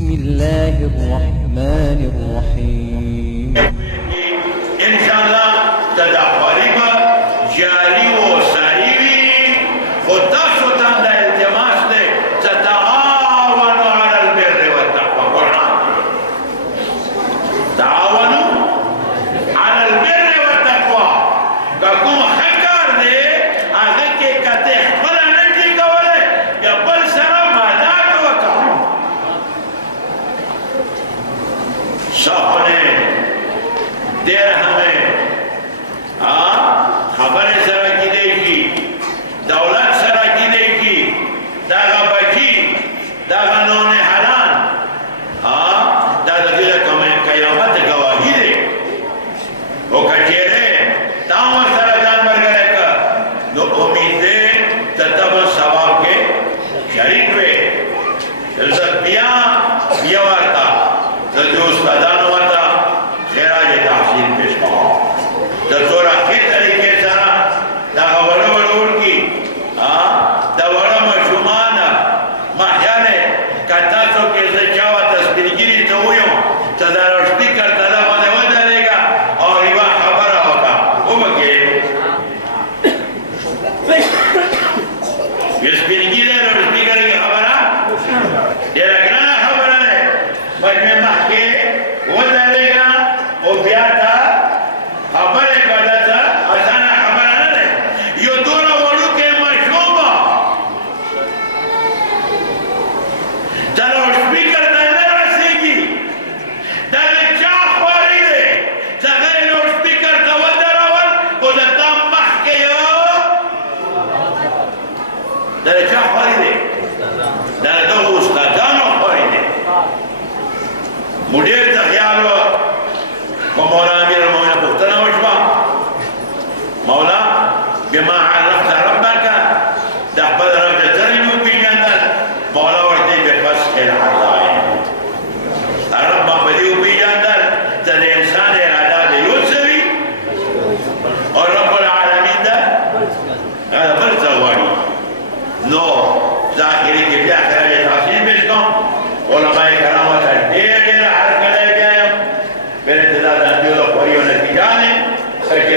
بسم الله الرحمن الرحيم. ان شاء الله تدخلی با جاری و سریوی خود تاسو تنده التماس ده تتعاونوا على البر والتقوى. قرآن تعاونوا على البر والتقوى که کوم خکار ده آگه که کته خبلا نجی کوله یا بل سرم مداد وکا صاحبه دیر ہمیں خبر سره کی دی کی دولت سره کی دی کی داغا بچی داغا نون حلال داغا دیگه کمی قیامت گواهی دی و کچیره تاور سره جان برگره که نو امید دی تتب ثواب کے شریک وے رزق بیا وارتا جو استادانو ورتا خیراج تحصیل پیش کھاؤ دورا کی طریقے سارا دا وڑا وڑا کی دا وڑا مشومان محیانے کتا سو کے زچاوہ تصویرگیری تو ہوئیوں تدا رشتی کر تدا مانے وجہ لے گا اور ایوہ خبر ہوگا وہ بکے یہ سپیرگیری رشتی کرے گی خبرہ یہ رکھنا خبرہ ہے مجمع محکے وجہ لے گا وہ بیاتا خبر کدا تھا اسانا خبر نہ یہ دونوں وڑو کے مشوبہ چلو سپیکر نہ رسے گی دل چاہ خواری دے زغیر لو سپیکر تا ودر اول کو دتام محکے دل چاہ خواری دے دل دو استادانو خواری دے مدیر تا خیالو ومولا امیر المومنین پختنا وشبا مولا بما عرفت ربك دحبل رب ترنو بجندل مولا ورده بفسخ العزائم رب بديو بجندل تد انسان ارادات يوسوي اور رب العالمین دا هذا برزواني نو ظاهری کی بیا خیراج تحصیل بشکم علماء کرامت دیر دیر حرکت ہے میرے تعداد اندیو خوری و نتیجہ نے کہ